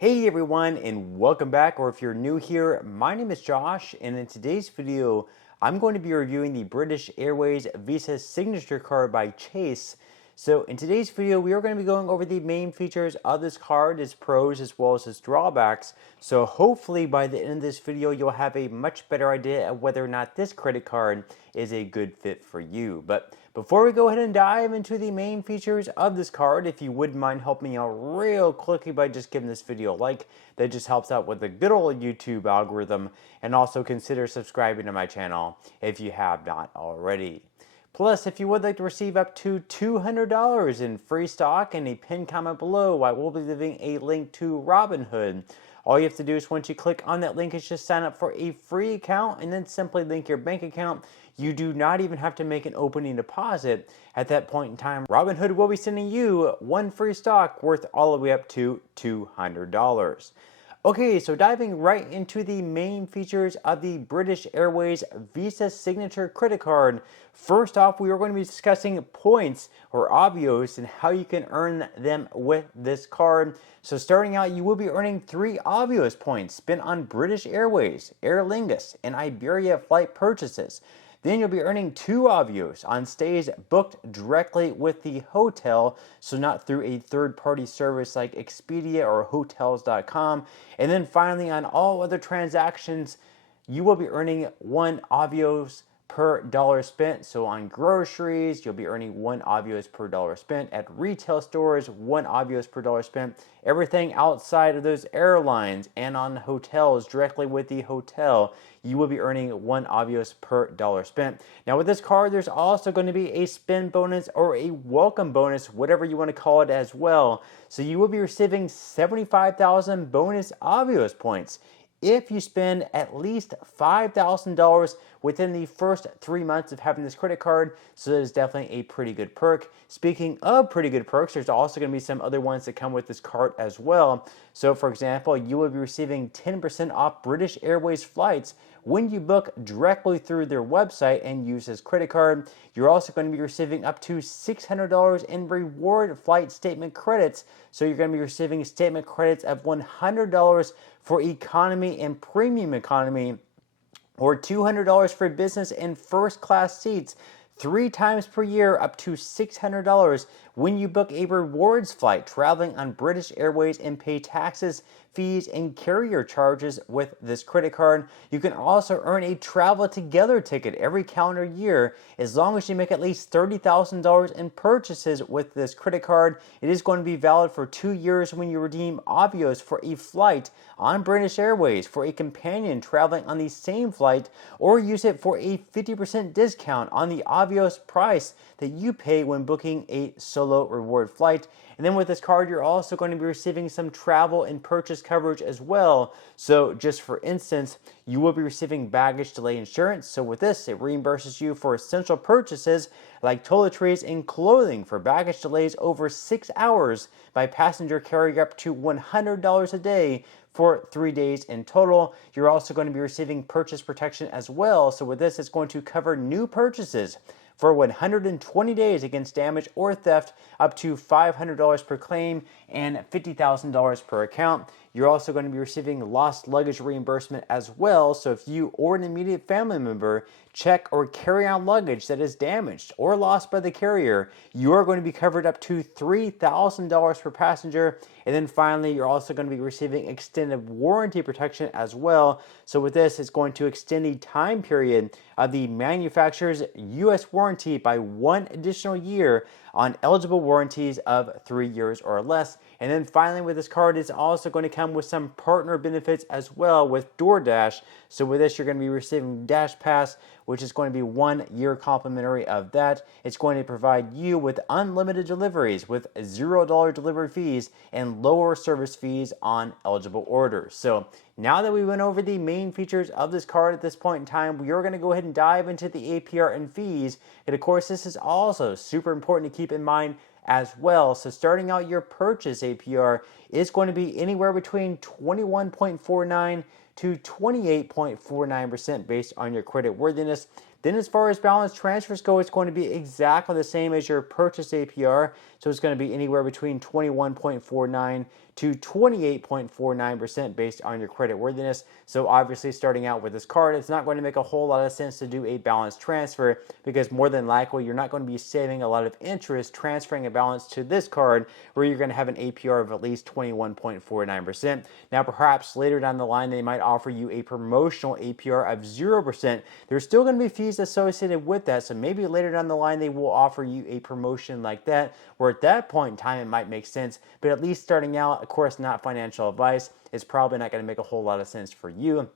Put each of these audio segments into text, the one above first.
Hey everyone, and welcome back, or if you're new here, my name is Josh, and in today's video, I'm going to be reviewing the British Airways Visa Signature Card by Chase. So in today's video, we are going to be going over the main features of this card, its pros as well as its drawbacks. So hopefully by the end of this video, you'll have a much better idea of whether or not this credit card is a good fit for you. But before we go ahead and dive into the main features of this card, if you wouldn't mind helping me out real quickly by just giving this video a like, that just helps out with the good old YouTube algorithm, and also consider subscribing to my channel if you have not already. Plus, if you would like to receive up to $200 in free stock and a pinned comment below, I will be leaving a link to Robinhood. All you have to do is once you click on that link is just sign up for a free account and then simply link your bank account. You do not even have to make an opening deposit. At that point in time, Robinhood will be sending you one free stock worth all the way up to $200. Okay, so diving right into the main features of the British Airways Visa Signature Credit Card. First off, we are going to be discussing points or avios and how you can earn them with this card. So starting out, you will be earning 3 avios points spent on British Airways, Aer Lingus, and Iberia flight purchases. Then you'll be earning 2 avios on stays booked directly with the hotel, so not through a third-party service like Expedia or Hotels.com. And then finally, on all other transactions, you will be earning 1 avios per dollar spent. So on groceries, you'll be earning 1 avios per dollar spent. At retail stores, 1 avios per dollar spent. Everything outside of those airlines and on hotels directly with the hotel, you will be earning 1 avios per dollar spent. Now with this card, there's also going to be a spend bonus or a welcome bonus, whatever you want to call it as well. So you will be receiving 75,000 bonus avios points if you spend at least $5,000 within the first 3 months of having this credit card. So that is definitely a pretty good perk. Speaking of pretty good perks, there's also going to be some other ones that come with this card as well. So for example, you will be receiving 10% off British Airways flights when you book directly through their website and use this credit card. You're also going to be receiving up to $600 in reward flight statement credits. So you're going to be receiving statement credits of $100 for economy and premium economy, or $200 for business and first class seats, 3 times per year, up to $600 when you book a rewards flight traveling on British Airways and pay taxes, fees, and carrier charges with this credit card. You can also earn a travel together ticket every calendar year as long as you make at least $30,000 in purchases with this credit card. It is going to be valid for 2 years when you redeem avios for a flight on British Airways for a companion traveling on the same flight, or use it for a 50% discount on the avios price that you pay when booking a solo reward flight. And then with this card, you're also going to be receiving some travel and purchase coverage as well. So just for instance, you will be receiving baggage delay insurance. So with this, it reimburses you for essential purchases like toiletries and clothing for baggage delays over 6 hours by passenger carrier up to $100 a day for 3 days in total. You're also going to be receiving purchase protection as well. So with this, it's going to cover new purchases for 120 days against damage or theft, up to $500 per claim and $50,000 per account. You're also going to be receiving lost luggage reimbursement as well. So if you or an immediate family member check or carry on luggage that is damaged or lost by the carrier, you are going to be covered up to $3,000 per passenger. And then finally, you're also going to be receiving extended warranty protection as well. So with this, it's going to extend the time period of the manufacturer's U.S. warranty by 1 additional year on eligible warranties of 3 years or less. And then finally, with this card, it's also going to come with some partner benefits as well with DoorDash. So with this, you're going to be receiving Dash Pass, which is going to be 1 year complimentary of that. It's going to provide you with unlimited deliveries with $0 delivery fees and lower service fees on eligible orders. So now that we went over the main features of this card at this point in time, we are going to go ahead and dive into the APR and fees. And of course, this is also super important to keep in mind as well. So starting out, your purchase APR is going to be anywhere between 21.49 to 28.49% based on your credit worthiness. Then as far as balance transfers go, it's going to be exactly the same as your purchase APR. So it's going to be anywhere between 21.49 to 28.49% based on your credit worthiness. So obviously starting out with this card, it's not going to make a whole lot of sense to do a balance transfer because more than likely you're not going to be saving a lot of interest transferring a balance to this card where you're going to have an APR of at least 21.49%. Now perhaps later down the line they might offer you a promotional APR of 0%. There's still going to be fees associated with that, so maybe later down the line they will offer you a promotion like that, where at that point in time it might make sense, but at least starting out, of course, not financial advice, it's probably not going to make a whole lot of sense for you.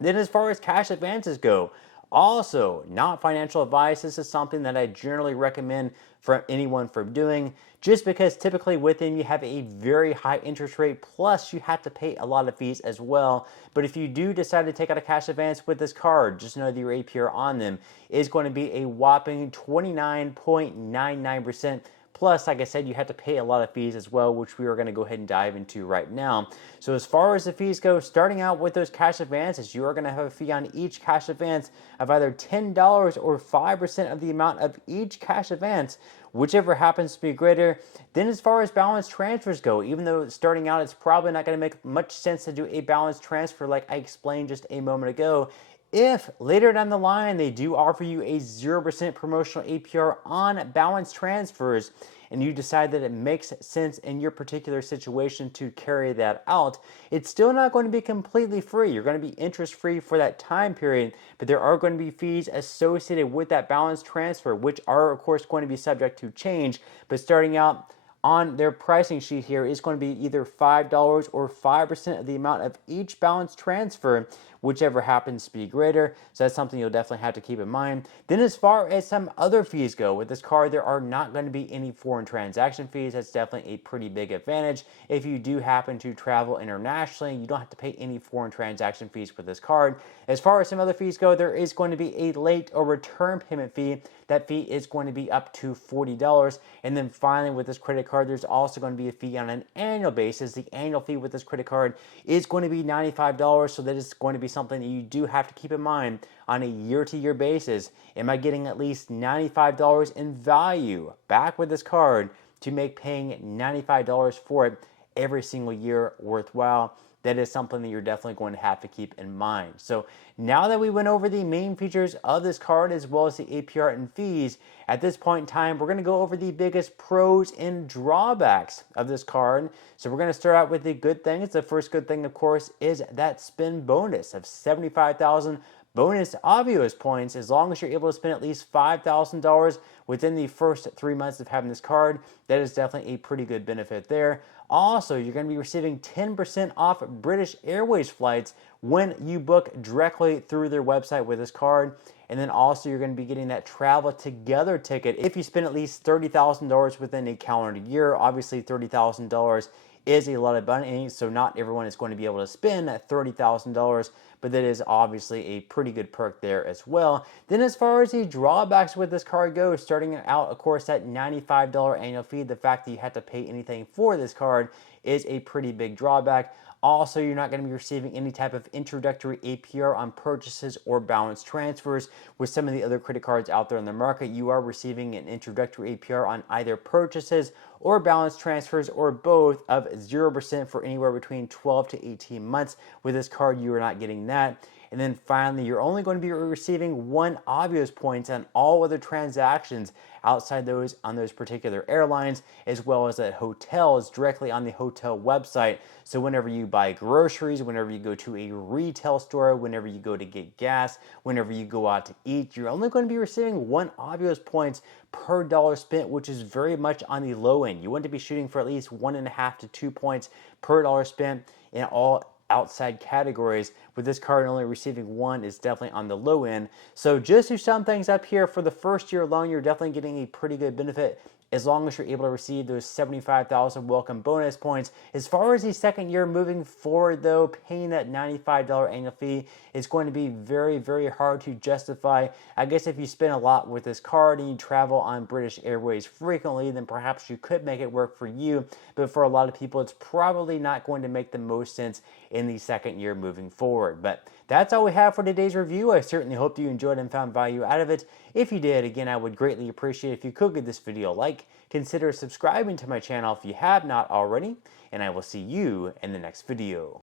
Then as far as cash advances go, also not financial advice. This is something that I generally recommend for anyone from doing, just because typically with them you have a very high interest rate, plus you have to pay a lot of fees as well. But if you do decide to take out a cash advance with this card, just know that your APR on them is going to be a whopping 29.99%. Plus, like I said, you have to pay a lot of fees as well, which we are going to go ahead and dive into right now. So as far as the fees go, starting out with those cash advances, you are going to have a fee on each cash advance of either $10 or 5% of the amount of each cash advance, whichever happens to be greater. Then as far as balance transfers go, even though starting out it's probably not going to make much sense to do a balance transfer like I explained just a moment ago, if later down the line they do offer you a 0% promotional APR on balance transfers and you decide that it makes sense in your particular situation to carry that out, it's still not going to be completely free. You're going to be interest free for that time period, but there are going to be fees associated with that balance transfer, which are of course going to be subject to change. But starting out on their pricing sheet here is going to be either $5 or 5% of the amount of each balance transfer, whichever happens to be greater. So that's something you'll definitely have to keep in mind. Then as far as some other fees go, with this card there are not going to be any foreign transaction fees. That's definitely a pretty big advantage. If you do happen to travel internationally, you don't have to pay any foreign transaction fees with this card. As far as some other fees go, there is going to be a late or return payment fee. That fee is going to be up to $40. And then finally with this credit card, there's also going to be a fee on an annual basis. The annual fee with this credit card is going to be $95, so that is going to be something that you do have to keep in mind on a year-to-year basis. Am I getting at least $95 in value back with this card to make paying $95 for it every single year worthwhile? That is something that you're definitely going to have to keep in mind. So now that we went over the main features of this card as well as the APR and fees, at this point in time, we're going to go over the biggest pros and drawbacks of this card. So we're going to start out with the good things. The first good thing, of course, is that spin bonus of 75,000 bonus obvious points. As long as you're able to spend at least $5,000 within the first 3 months of having this card, that is definitely a pretty good benefit there. Also, you're going to be receiving 10% off British Airways flights when you book directly through their website with this card. And then also you're going to be getting that travel together ticket if you spend at least $30,000 within a calendar year. Obviously, $30,000 is a lot of money, so not everyone is going to be able to spend $30,000, but that is obviously a pretty good perk there as well. Then as far as the drawbacks with this card goes, starting out, of course, that $95 annual fee, the fact that you have to pay anything for this card is a pretty big drawback. Also, you're not going to be receiving any type of introductory APR on purchases or balance transfers. With some of the other credit cards out there in the market, you are receiving an introductory APR on either purchases or balance transfers or both of 0% for anywhere between 12 to 18 months. With this card, you are not getting that. And then finally, you're only going to be receiving 1 obvious points on all other transactions outside those on those particular airlines, as well as at hotels directly on the hotel website. So whenever you buy groceries, whenever you go to a retail store, whenever you go to get gas, whenever you go out to eat, you're only going to be receiving 1 obvious points per dollar spent, which is very much on the low end. You want to be shooting for at least 1.5 to 2 points per dollar spent in all outside categories. With this card only receiving 1 is definitely on the low end. So just to sum things up here, for the first year alone, you're definitely getting a pretty good benefit as long as you're able to receive those 75,000 welcome bonus points. As far as the second year moving forward, though, paying that $95 annual fee is going to be very, very hard to justify. I guess if you spend a lot with this card and you travel on British Airways frequently, then perhaps you could make it work for you. But for a lot of people, it's probably not going to make the most sense in the second year moving forward. But that's all we have for today's review. I certainly hope you enjoyed and found value out of it. If you did, again, I would greatly appreciate if you could give this video a like, Consider subscribing to my channel if you have not already, and I will see you in the next video.